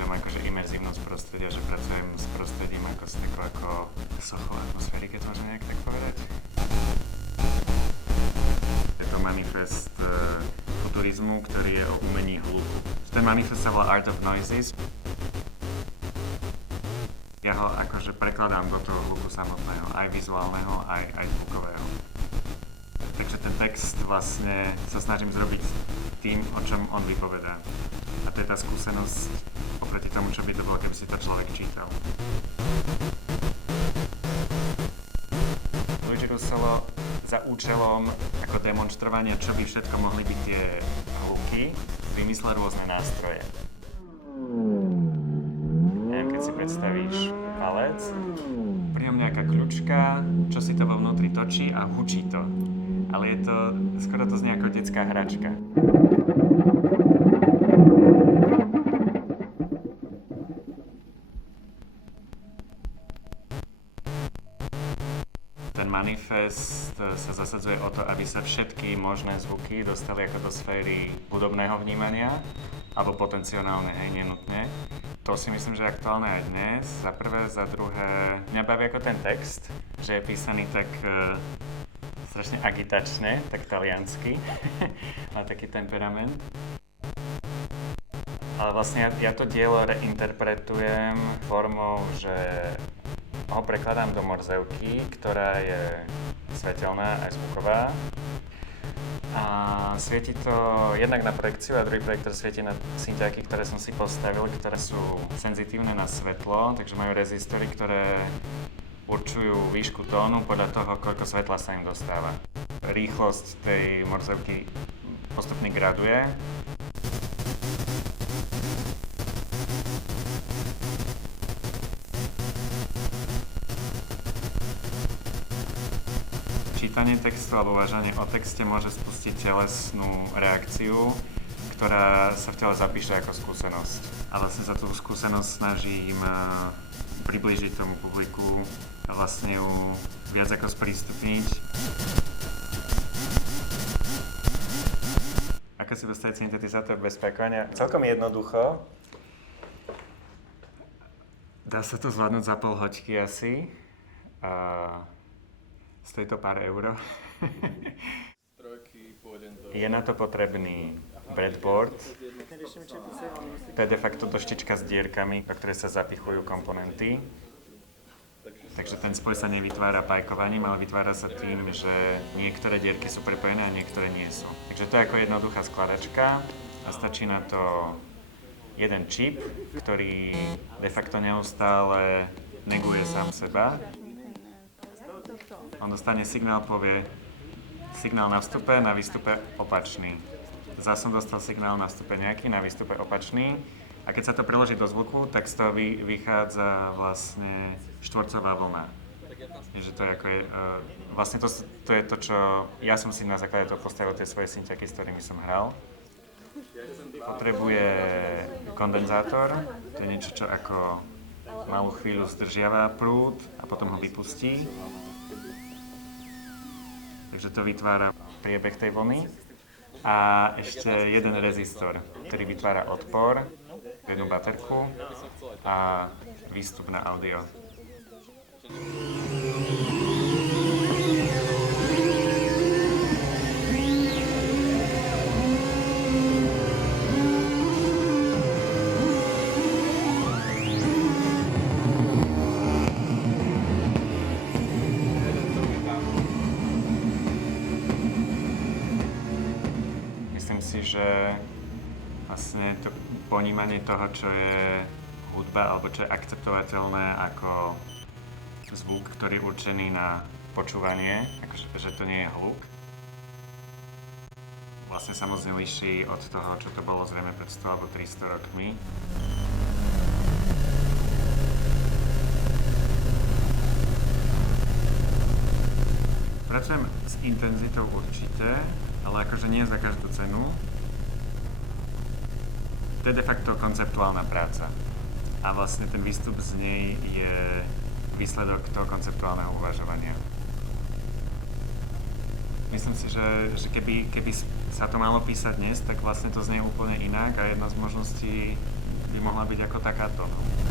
mám akože imerzívnosť prostredia, že pracujem s prostredím ako s takou ako sochou atmosféry, keď to môžem nejak tak povedať. Je to manifest futurizmu, ktorý je o umení hluku. Ten manifest sa volá Art of Noises. Ja ho akože prekladám do toho hluku samotného, aj vizuálneho, aj zvukového. Takže ten text vlastne sa snažím zrobiť tým, o čom on vypovedá. A to je tá skúsenosť oproti tomu, čo by to bolo, keby si to človek čítal. Luigi Russolo za účelom ako demonštrovania, čo by všetko mohli byť tie hluky, vymyslel rôzne nástroje. Neviem, keď si predstavíš palec, pri ňom nejaká kľučka, čo si to vo vnútri točí a hučí to. Ale je to, skoro to znie ako detská hračka. Ten manifest sa zasadzuje o to, aby sa všetky možné zvuky dostali ako do sféry hudobného vnímania, alebo potenciálne, hej, nenutne. To si myslím, že je aktuálne aj dnes. Za prvé, za druhé, mňa baví ako ten text, že je písaný tak strašne agitačne, tak taliansky. Má taký temperament. Ale vlastne ja to dielo reinterpretujem formou, že ho prekladám do morzevky, ktorá je svetelná aj zvuková. A svieti to jednak na projekciu a druhý projektor svieti na synťáky, ktoré som si postavil, ktoré sú senzitívne na svetlo, takže majú rezistory, ktoré určujú výšku tónu podľa toho, koľko svetla sa im dostáva. Rýchlosť tej morzevky postupne graduje. Čítanie textu alebo uvažovanie o texte môže spustiť telesnú reakciu, ktorá sa v tele zapíše ako skúsenosť. A vlastne sa tú skúsenosť snažím priblížiť tomu publiku a vlastne ju viac ako sprístupniť. Ako si postaviť syntetizátor bez pakovania? Celkom jednoducho. Dá sa to zvládnuť za pol hoďky asi. Stojí to pár eur. Je na to potrebný breadboard. To je de facto doštička s dierkami, do ktorej sa zapichujú komponenty. Takže ten spoj sa nevytvára pajkovaním, ale vytvára sa tým, že niektoré dierky sú prepojené a niektoré nie sú. Takže to je ako jednoduchá skladačka a stačí na to jeden čip, ktorý de facto neustále neguje sám seba. On dostane signál, povie signál na vstupe, na výstupe opačný. Zás som dostal signál na vstupe nejaký, na výstupe opačný. A keď sa to preloží do zvuku, tak z toho vychádza vlastne štvorcová vlna. Takže to je ako vlastne to je to, čo ja som si na základe toho postavil tie svoje synťaky, s ktorými som hral. Potrebuje kondenzátor, to je niečo, čo ako malú chvíľu zdržiava prúd a potom ho vypustí. Takže to vytvára priebeh tej vlny. A ešte jeden rezistor, ktorý vytvára odpor, jednu baterku a výstup na audio. Že vlastne to ponímanie toho, čo je hudba alebo čo je akceptovateľné ako zvuk, ktorý je určený na počúvanie, akože, že to nie je hluk, vlastne sa moc nelíši od toho, čo to bolo zrejme pred 100 alebo 300 rokmi. Pracujem s intenzitou určite, ale akože nie za každú cenu. To je de facto konceptuálna práca. A vlastne ten výstup z nej je výsledok toho konceptuálneho uvažovania. Myslím si, že keby sa to malo písať dnes, tak vlastne to znie úplne inak a jedna z možností by mohla byť ako takáto. No.